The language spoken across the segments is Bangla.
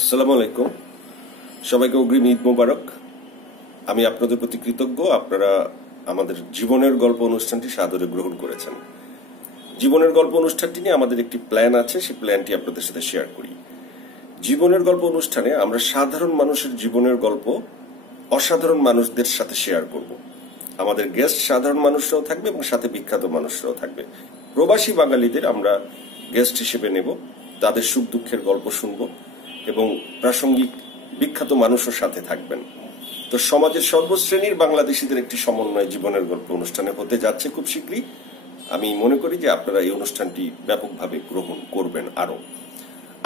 আসসালামু আলাইকুম, সবাইকে অগ্রিম ঈদ মোবারক। আমি আপনাদের প্রতি কৃতজ্ঞ, আপনারা আমাদের জীবনের গল্প অনুষ্ঠানটি সাদরে গ্রহণ করেছেন। জীবনের গল্প অনুষ্ঠানটি নিয়ে আমাদের একটি প্ল্যান আছে, সেই প্ল্যানটি আপনাদের সাথে শেয়ার করি। জীবনের গল্প অনুষ্ঠানে আমরা সাধারণ মানুষের জীবনের গল্প অসাধারণ মানুষদের সাথে শেয়ার করব। আমাদের গেস্ট সাধারণ মানুষরাও থাকবে এবং সাথে বিখ্যাত মানুষরাও থাকবে। প্রবাসী বাঙালিদের আমরা গেস্ট হিসেবে নেব, তাদের সুখ দুঃখের গল্প শুনবো এবং প্রাসঙ্গিক বিখ্যাত মানুষও সাথে থাকবেন। তো সমাজের সর্বশ্রেণীর বাংলাদেশিদের একটি সমন্বয় জীবনের গল্প অনুষ্ঠানে হতে যাচ্ছে খুব শীঘ্রই। আমি মনে করি যে আপনারা এই অনুষ্ঠানটি ব্যাপকভাবে গ্রহণ করবেন।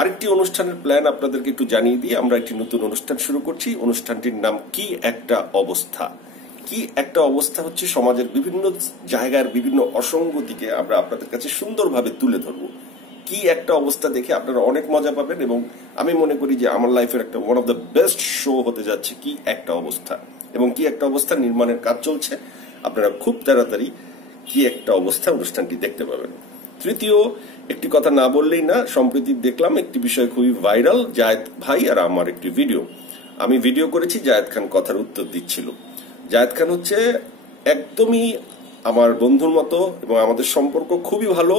আরেকটি অনুষ্ঠানের প্ল্যান আপনাদেরকে একটু জানিয়ে দিয়ে আমরা একটি নতুন অনুষ্ঠান শুরু করছি। অনুষ্ঠানটির নাম কি একটা অবস্থা। কি একটা অবস্থা হচ্ছে সমাজের বিভিন্ন জায়গার বিভিন্ন অসঙ্গতিকে আমরা আপনাদের কাছে সুন্দরভাবে তুলে ধরবো। কি একটা অবস্থা দেখে আপনারা অনেক মজা পাবেন এবং আমি মনে করি যে আমার লাইফের একটা one of the best show হতে যাচ্ছে কি একটা অবস্থা। এবং কি একটা অবস্থা নির্মাণের কাজ চলছে, আপনারা খুব তাড়াতাড়ি কি একটা অবস্থা অনুষ্ঠানটি দেখতে পাবেন। তৃতীয় একটি কথা না বললেই না, সম্প্রতি দেখলাম একটি বিষয় খুবই ভাইরাল, জায়েদ ভাই আর আমার একটি ভিডিও। আমি ভিডিও করেছি, জায়েদ খান কথার উত্তর দিচ্ছিল। জায়েদ খান হচ্ছে একদমই আমার বন্ধুর মতো এবং আমাদের সম্পর্ক খুবই ভালো।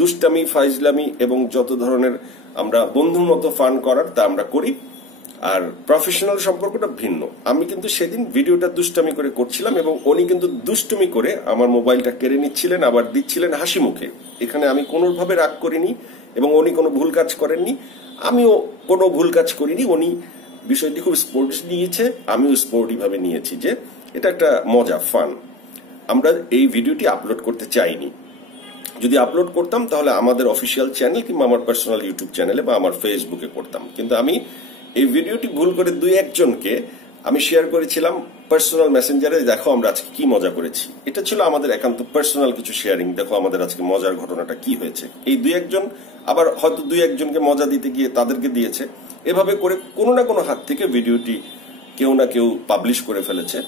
দুষ্টামি, ফাইজলামি এবং যত ধরনের আমরা বন্ধুর মতো ফান করার তা আমরা করি, আর প্রফেশনাল সম্পর্কটা ভিন্ন। আমি কিন্তু সেদিন ভিডিওটা দুষ্টামি করে করছিলাম এবং উনি কিন্তু দুষ্টুমি করে আমার মোবাইলটা কেড়ে নিচ্ছিলেন, আবার দিচ্ছিলেন হাসি মুখে। এখানে আমি কোনোভাবে রাগ করিনি এবং উনি কোনো ভুল কাজ করেননি, আমিও কোনো ভুল কাজ করিনি। উনি বিষয়টি খুব স্পোর্টস নিয়েছে, আমিও স্পোর্টি ভাবে নিয়েছি যে এটা একটা মজা, ফান। আমরা এই ভিডিওটি আপলোড করতে চাইনি। যদি আপলোড করতাম তাহলে আমাদের অফিসিয়াল চ্যানেল কিংবা আমার পার্সোনাল ইউটিউব চ্যানেলে বা আমার ফেসবুকে করতাম, কিন্তু আমি এই ভিডিওটি ভুল করে দুই একজনকে আমি শেয়ার করেছিলাম পার্সোনাল মেসেঞ্জারে। দেখো আমরা আজকে কি মজা করেছি। এটা ছিল আমাদের একান্ত পার্সোনাল কিছু শেয়ারিং। দেখো আমাদের আজকে মজার ঘটনাটা কি হয়েছে। এই দুই একজন আবার হয়তো দুই একজনকে মজা দিতে গিয়ে তাদেরকে দিয়েছে। এভাবে করে কোনো না কোনো হাত থেকে ভিডিওটি কেউ না কেউ পাবলিশ করে ফেলেছে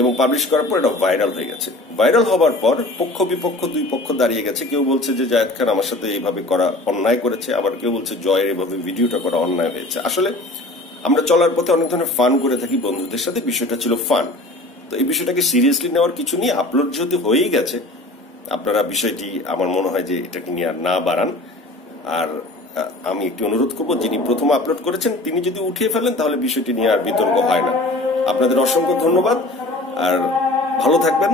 এবং পাবলিশ করার পর এটা ভাইরাল হয়ে গেছে। ভাইরাল হবার পর পক্ষ বিপক্ষ দুই পক্ষ দাঁড়িয়ে গেছে। কেউ বলছে যে জায়েদ খান আমার সাথে এইভাবে করা অন্যায় করেছে, আবার কেউ বলছে জয়ের এইভাবে ভিডিওটা করা অন্যায় হয়েছে। আসলে আমরা চলার পথে অনেক ধরনের ফান করে থাকি বন্ধুদের সাথে, বিষয়টা ছিল ফান। তো এই বিষয়টাকে সিরিয়াসলি নেওয়ার কিছু নিয়ে আপলোড যেহেতু হয়েই গেছে, আপনারা বিষয়টি আমার মনে হয় যে এটাকে নিয়ে আর না বাড়ান। আর আমি একটি অনুরোধ করবো, যিনি প্রথম আপলোড করেছেন তিনি যদি উঠিয়ে ফেলেন তাহলে বিষয়টি নিয়ে আর বিতর্ক হয় না। আপনাদের অসংখ্য ধন্যবাদ, আর ভালো থাকবেন।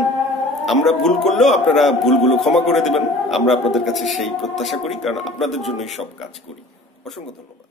আমরা ভুল করলেও আপনারা ভুলগুলো ক্ষমা করে দেবেন, আমরা আপনাদের কাছে সেই প্রত্যাশা করি, কারণ আপনাদের জন্যই সব কাজ করি। অসংখ্য ধন্যবাদ।